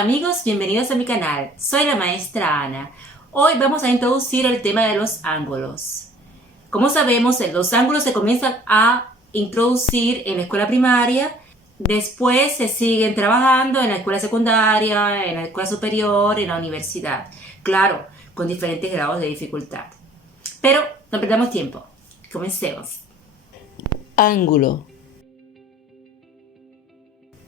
Hola amigos, bienvenidos a mi canal. Soy la maestra Ana. Hoy vamos a introducir el tema de los ángulos. Como sabemos, los ángulos se comienzan a introducir en la escuela primaria, después se siguen trabajando en la escuela secundaria, en la escuela superior, en la universidad. Claro, con diferentes grados de dificultad. Pero no perdamos tiempo. Comencemos. Ángulo.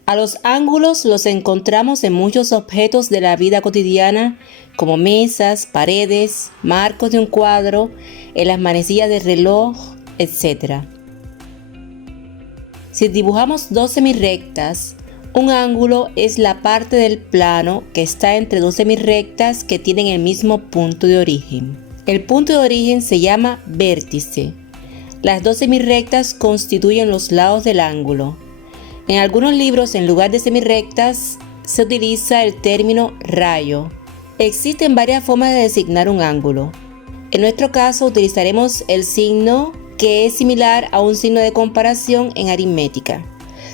A los ángulos los encontramos en muchos objetos de la vida cotidiana, como mesas, paredes, marcos de un cuadro, en las manecillas del reloj, etc. Si dibujamos dos semirrectas, un ángulo es la parte del plano que está entre dos semirrectas que tienen el mismo punto de origen. El punto de origen se llama vértice. Las dos semirrectas constituyen los lados del ángulo. En algunos libros, en lugar de semirrectas, se utiliza el término rayo. Existen varias formas de designar un ángulo. En nuestro caso, utilizaremos el signo que es similar a un signo de comparación en aritmética,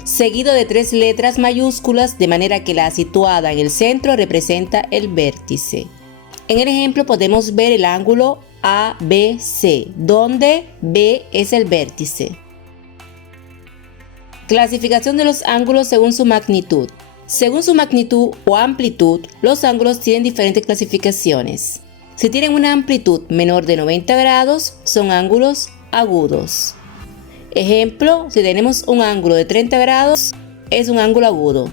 seguido de 3 letras mayúsculas, de manera que la situada en el centro representa el vértice. En el ejemplo podemos ver el ángulo ABC, donde B es el vértice. Clasificación de los ángulos según su magnitud. Según su magnitud o amplitud, los ángulos tienen diferentes clasificaciones. Si tienen una amplitud menor de 90 grados, son ángulos agudos. Ejemplo, si tenemos un ángulo de 30 grados, es un ángulo agudo.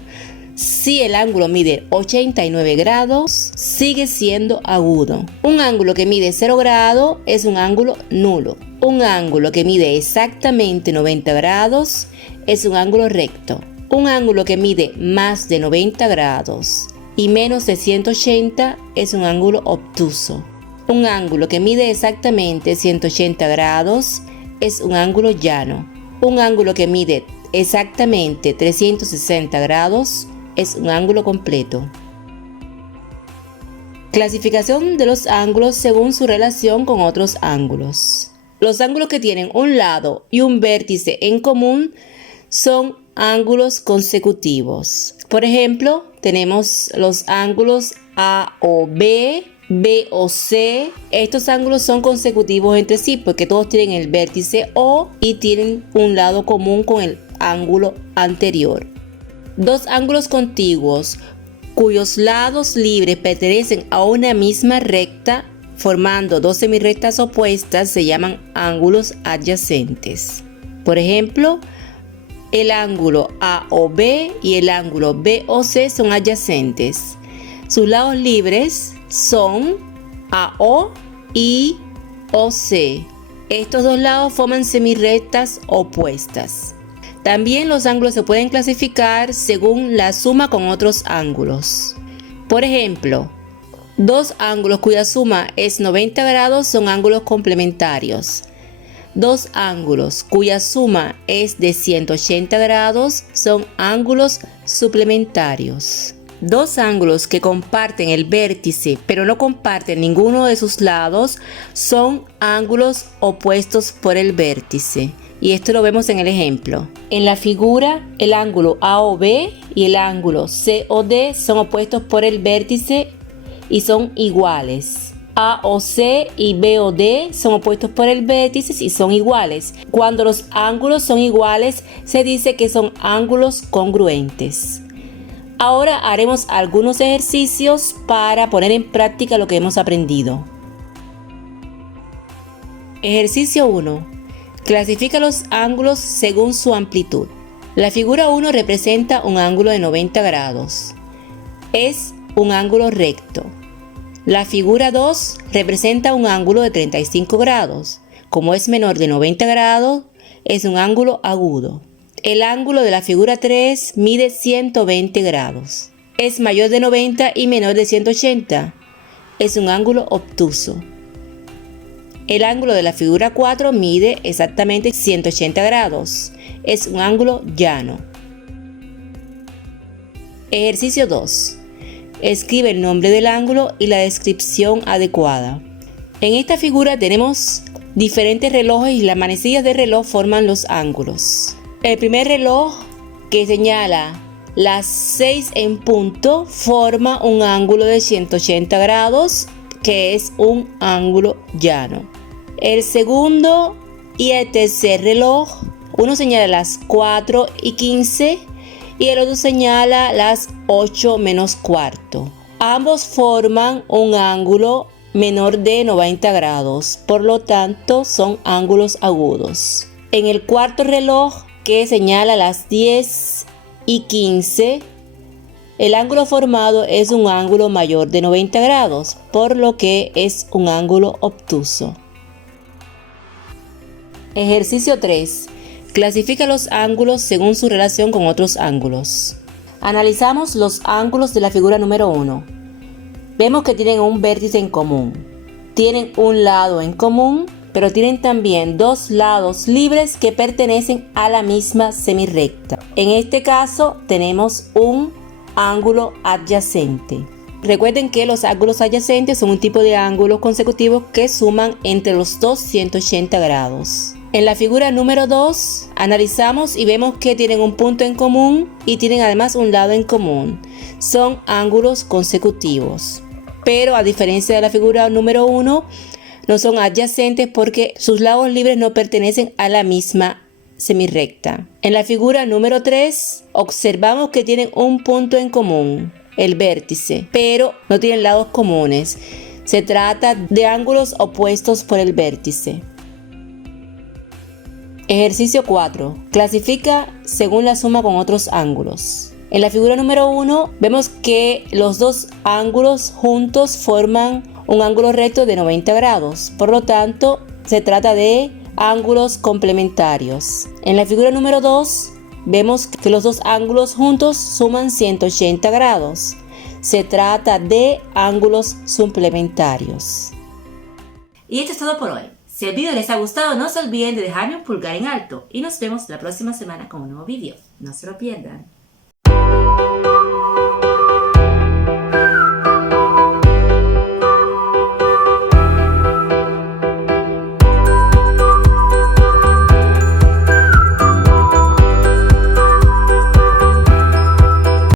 Si el ángulo mide 89 grados, sigue siendo agudo. Un ángulo que mide 0 grados es un ángulo nulo. Un ángulo que mide exactamente 90 grados es un ángulo recto. Un ángulo que mide más de 90 grados y menos de 180 es un ángulo obtuso. Un ángulo que mide exactamente 180 grados es un ángulo llano. Un ángulo que mide exactamente 360 grados es un ángulo completo. Clasificación de los ángulos según su relación con otros ángulos. Los ángulos que tienen un lado y un vértice en común son ángulos consecutivos. Por ejemplo, tenemos los ángulos A o B, B o C. Estos ángulos son consecutivos entre sí porque todos tienen el vértice O y tienen un lado común con el ángulo anterior. Dos ángulos contiguos cuyos lados libres pertenecen a una misma recta, formando dos semirrectas opuestas, se llaman ángulos adyacentes. Por ejemplo, el ángulo AOB y el ángulo BOC son adyacentes. Sus lados libres son AO y OC. Estos dos lados forman semirrectas opuestas. También los ángulos se pueden clasificar según la suma con otros ángulos. Por ejemplo, dos ángulos cuya suma es 90 grados son ángulos complementarios. Dos ángulos cuya suma es de 180 grados son ángulos suplementarios. Dos ángulos que comparten el vértice pero no comparten ninguno de sus lados son ángulos opuestos por el vértice. Y esto lo vemos en el ejemplo. En la figura, el ángulo AOB y el ángulo COD son opuestos por el vértice y son iguales. AOC y BOD son opuestos por el vértice y son iguales. Cuando los ángulos son iguales, se dice que son ángulos congruentes. Ahora haremos algunos ejercicios para poner en práctica lo que hemos aprendido. Ejercicio 1. Clasifica los ángulos según su amplitud. La figura 1 representa un ángulo de 90 grados. Es un ángulo recto. La figura 2 representa un ángulo de 35 grados. Como es menor de 90 grados, es un ángulo agudo. El ángulo de la figura 3 mide 120 grados. Es mayor de 90 y menor de 180. Es un ángulo obtuso. El ángulo de la figura 4 mide exactamente 180 grados. Es un ángulo llano. Ejercicio 2. Escribe el nombre del ángulo y la descripción adecuada. En esta figura tenemos diferentes relojes y las manecillas del reloj forman los ángulos. El primer reloj, que señala Las 6 en punto forman un ángulo de 180 grados, que es un ángulo llano. El segundo y el tercer reloj, uno señala las 4:15 y el otro señala las 8 menos cuarto. Ambos forman un ángulo menor de 90 grados, por lo tanto son ángulos agudos. En el cuarto reloj, que señala las 10:15, el ángulo formado es un ángulo mayor de 90 grados, por lo que es un ángulo obtuso. Ejercicio 3. Clasifica los ángulos según su relación con otros ángulos. Analizamos los ángulos de la figura número 1. Vemos que tienen un vértice en común. Tienen un lado en común, pero tienen también dos lados libres que pertenecen a la misma semirrecta. En este caso tenemos un ángulo adyacente. Recuerden que los ángulos adyacentes son un tipo de ángulos consecutivos que suman entre los dos 180 grados. En la figura número 2 analizamos y vemos que tienen un punto en común y tienen además un lado en común. Son ángulos consecutivos. Pero a diferencia de la figura número 1, no son adyacentes porque sus lados libres no pertenecen a la misma semirrecta. En la figura número 3 observamos que tienen un punto en común, el vértice, pero no tienen lados comunes. Se trata de ángulos opuestos por el vértice. Ejercicio 4. Clasifica según la suma con otros ángulos. En la figura número 1 vemos que los dos ángulos juntos forman un ángulo recto de 90 grados. Por lo tanto, se trata de ángulos complementarios. En la figura número 2 vemos que los dos ángulos juntos suman 180 grados. Se trata de ángulos suplementarios. Y esto es todo por hoy. Si el video les ha gustado, no se olviden de dejarme un pulgar en alto y nos vemos la próxima semana con un nuevo video. No se lo pierdan.